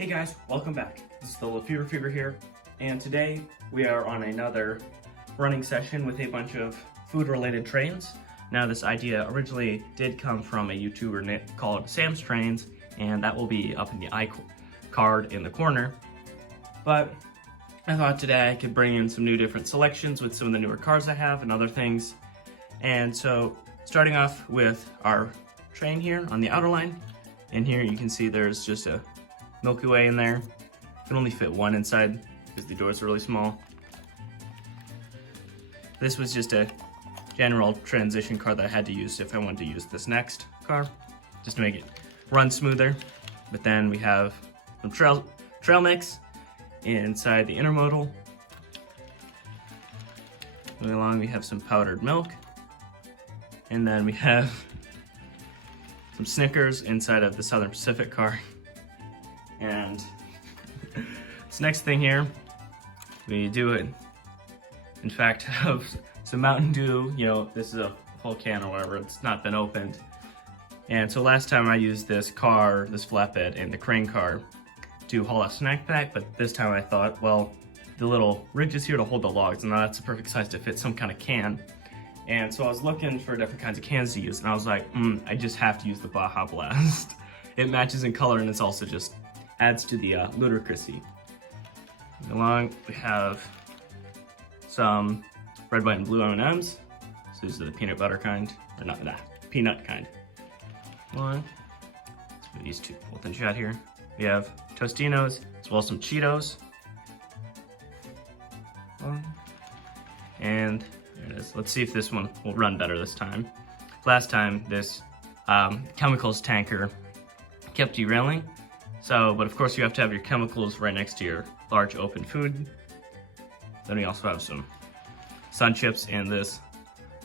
Hey guys, welcome back. This is the Lefevre Fever here, and today we are on another running session with a bunch of food-related trains. Now this idea originally did come from a YouTuber called Sam's Trains, and that will be up in the iCard in the corner. But I thought today I could bring in some new different selections with some of the newer cars I have and other things. And so starting off with our train here on the outer line, and here you can see there's just a Milky Way in there. Can only fit one inside because the doors are really small. This was just a general transition car that I had to use if I wanted to use this next car, just to make it run smoother. But then we have some trail mix inside the intermodal. Moving along, we have some powdered milk. And then we have some Snickers inside of the Southern Pacific car. And this next thing here, we do it, in fact, have some Mountain Dew. You know, this is a full can or whatever, it's not been opened. And so last time I used this car, this flatbed, and the crane car to haul a snack pack, but this time I thought, well, the little ridge is here to hold the logs, and that's a perfect size to fit some kind of can. And so I was looking for different kinds of cans to use, and I was like, I just have to use the Baja Blast. It matches in color, and it's also just adds to the ludicrousy. Along, we have some red, white, and blue M&Ms. So these are the peanut butter kind, or not that, peanut kind. One, let's put these two both in shot here. We have Tostinos, as well as some Cheetos. One, and there it is. Let's see if this one will run better this time. Last time, this chemicals tanker kept derailing. So, but of course you have to have your chemicals right next to your large open food. Then we also have some sun chips in this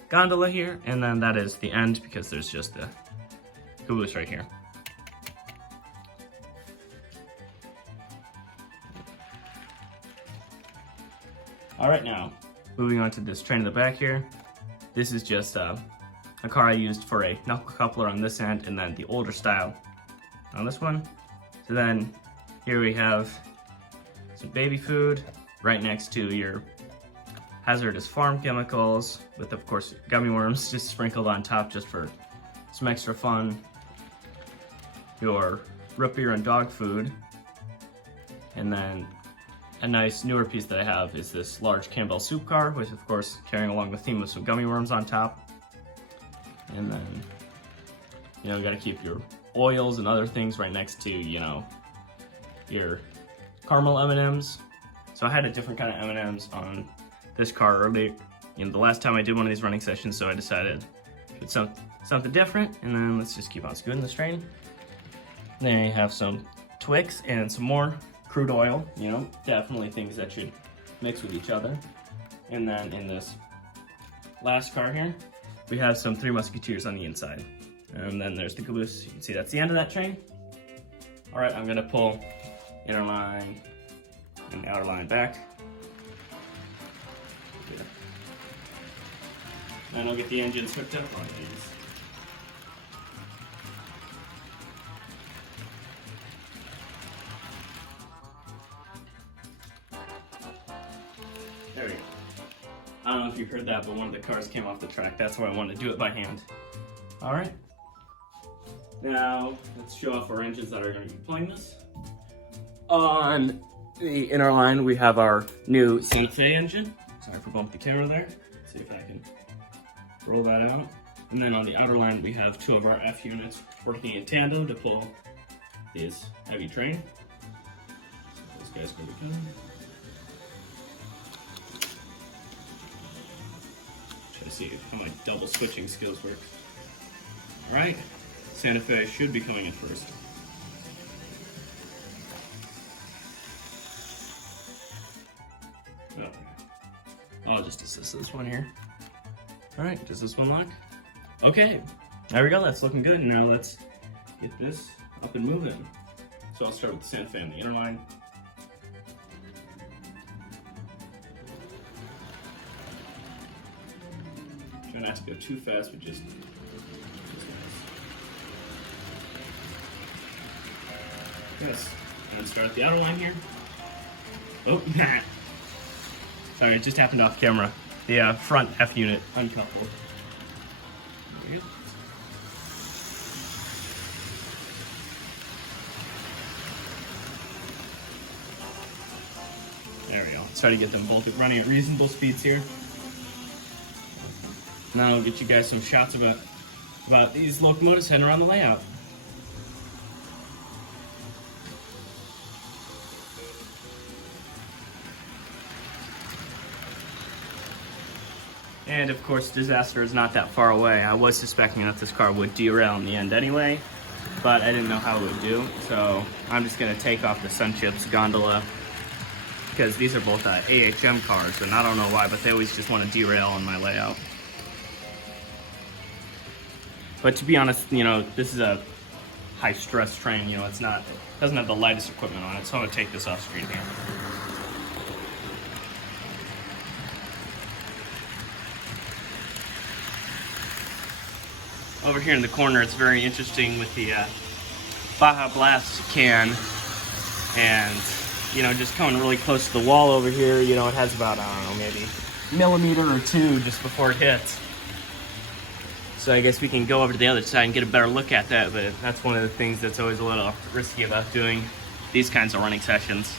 gondola here, and then that is the end because there's just the caboose right here. All right, now moving on to this train in the back here. This is just a car I used for a knuckle coupler on this end, and then the older style on this one. So then here we have some baby food right next to your hazardous farm chemicals with, of course, gummy worms just sprinkled on top just for some extra fun. Your root beer and dog food. And then a nice newer piece that I have is this large Campbell soup car, with, of course, carrying along the theme of some gummy worms on top. And then, you know, you gotta keep your oils and other things right next to, you know, your caramel M&Ms. So I had a different kind of M&Ms on this car earlier, you know, the last time I did one of these running sessions, so I decided to do something different, and then let's just keep on scooting this train. Then you have some Twix and some more crude oil, you know, definitely things that should mix with each other. And then in this last car here, we have some Three Musketeers on the inside. And then there's the caboose. You can see that's the end of that train. All right, I'm gonna pull inner line and the outer line back. Yeah. Then I'll get the engines hooked up on these. There we go. I don't know if you heard that, but one of the cars came off the track. That's why I wanted to do it by hand. All right. Now, let's show off our engines that are going to be pulling this. On the inner line, we have our new Santa Fe engine. Sorry for bumping the camera there. Let's see if I can roll that out. And then on the outer line, we have two of our F units working in tandem to pull this heavy train. So this guy's going to be coming. Try to see how my double switching skills work. All right. Santa Fe should be coming in first. Oh, I'll just assist this one here. All right, does this one lock? Okay, there we go, that's looking good. Now let's get this up and moving. So I'll start with the Santa Fe on the inner line. Try not to go too fast, but just Yes, And start the outer line here. Oh, sorry, it just happened off camera. The front F unit uncoupled. There we go. Let's try to get them both running at reasonable speeds here. Now I'll get you guys some shots about these locomotives heading around the layout. And of course, disaster is not that far away. I was suspecting that this car would derail in the end anyway, but I didn't know how it would do. So I'm just gonna take off the Sunchips gondola, because these are both AHM cars, and I don't know why, but they always just want to derail on my layout. But to be honest, you know, this is a high stress train, you know, it doesn't have the lightest equipment on it, so I'm gonna take this off screen here. Over here in the corner, it's very interesting with the Baja Blast can, and you know, just coming really close to the wall over here. You know, it has about, I don't know, maybe a millimeter or two just before it hits. So I guess we can go over to the other side and get a better look at that, but that's one of the things that's always a little risky about doing these kinds of running sessions.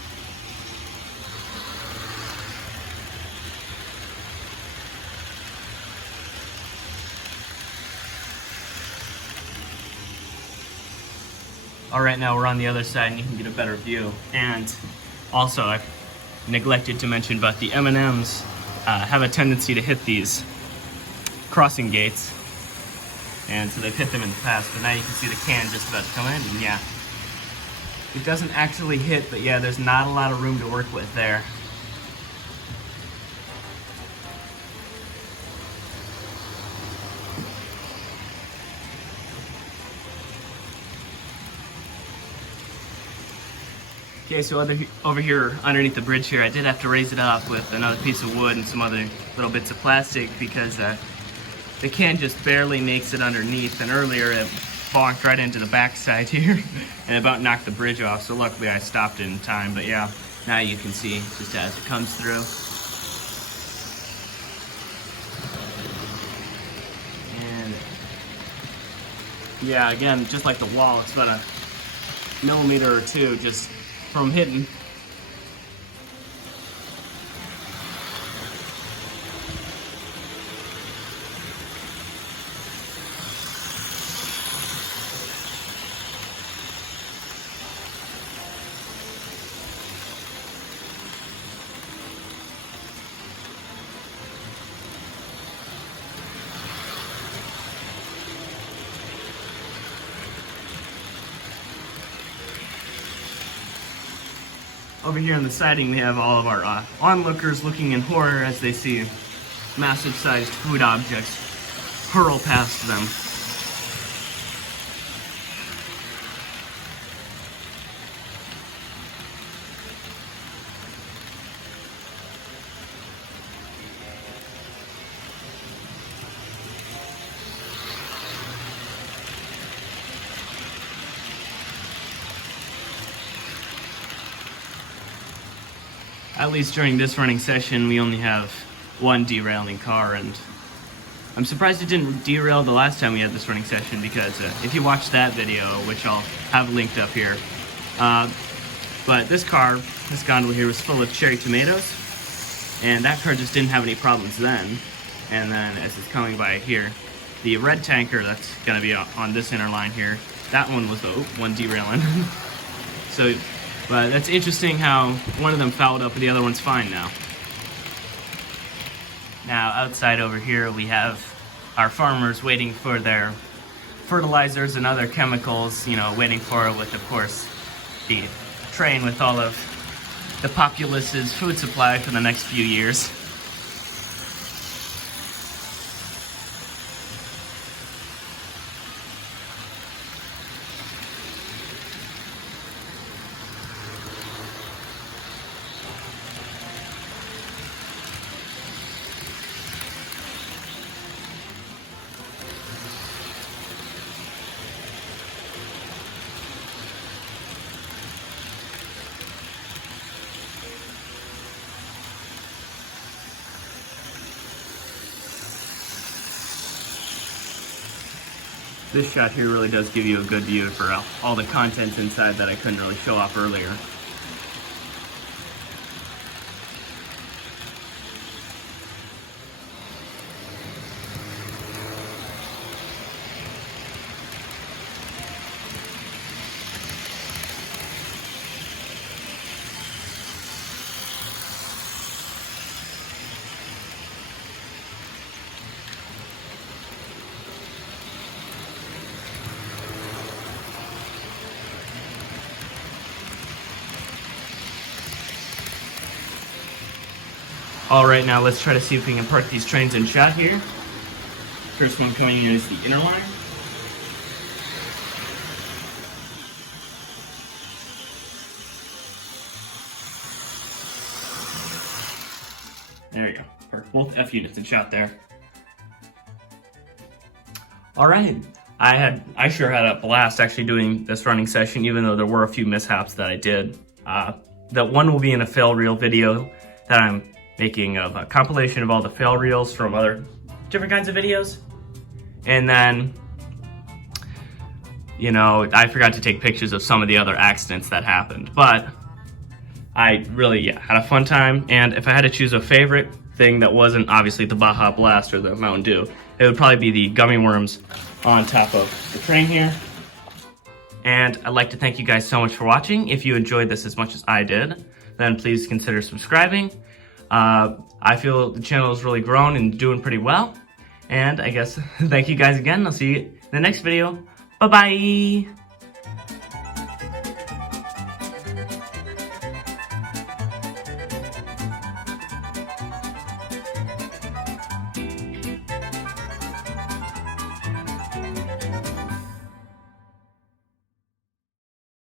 All right, now we're on the other side and you can get a better view. And also, I neglected to mention, but the M&Ms have a tendency to hit these crossing gates. And so they've hit them in the past, but now you can see the can just about to come in, and yeah. It doesn't actually hit, but yeah, there's not a lot of room to work with there. Okay, so over here, underneath the bridge here, I did have to raise it up with another piece of wood and some other little bits of plastic because the can just barely makes it underneath, and earlier it bonked right into the backside here and about knocked the bridge off, so luckily I stopped it in time. But yeah, now you can see just as it comes through. And yeah, again, just like the wall, it's about a millimeter or two just from hitting. Over here on the siding, we have all of our onlookers looking in horror as they see massive-sized food objects hurl past them. At least during this running session, we only have one derailing car, and I'm surprised it didn't derail the last time we had this running session, because if you watch that video, which I'll have linked up here, but this gondola here was full of cherry tomatoes, and that car just didn't have any problems then. And then as it's coming by here, the red tanker that's going to be on this inner line here, that one was the one derailing. So. But that's interesting how one of them fouled up and the other one's fine now. Now outside over here we have our farmers waiting for their fertilizers and other chemicals, you know, waiting for it with, of course, the train with all of the populace's food supply for the next few years. This shot here really does give you a good view for all the contents inside that I couldn't really show off earlier. Alright, now let's try to see if we can park these trains in shot here. First one coming in is the inner line. There you go. Park both F units in shot there. Alright, I sure had a blast actually doing this running session, even though there were a few mishaps that I did. That one will be in a fail reel video that I'm making of a compilation of all the fail reels from other different kinds of videos. And then, you know, I forgot to take pictures of some of the other accidents that happened. But I really, had a fun time. And if I had to choose a favorite thing that wasn't obviously the Baja Blast or the Mountain Dew, it would probably be the gummy worms on top of the train here. And I'd like to thank you guys so much for watching. If you enjoyed this as much as I did, then please consider subscribing. I feel the channel has really grown and doing pretty well. And I guess thank you guys again. I'll see you in the next video. Bye-bye.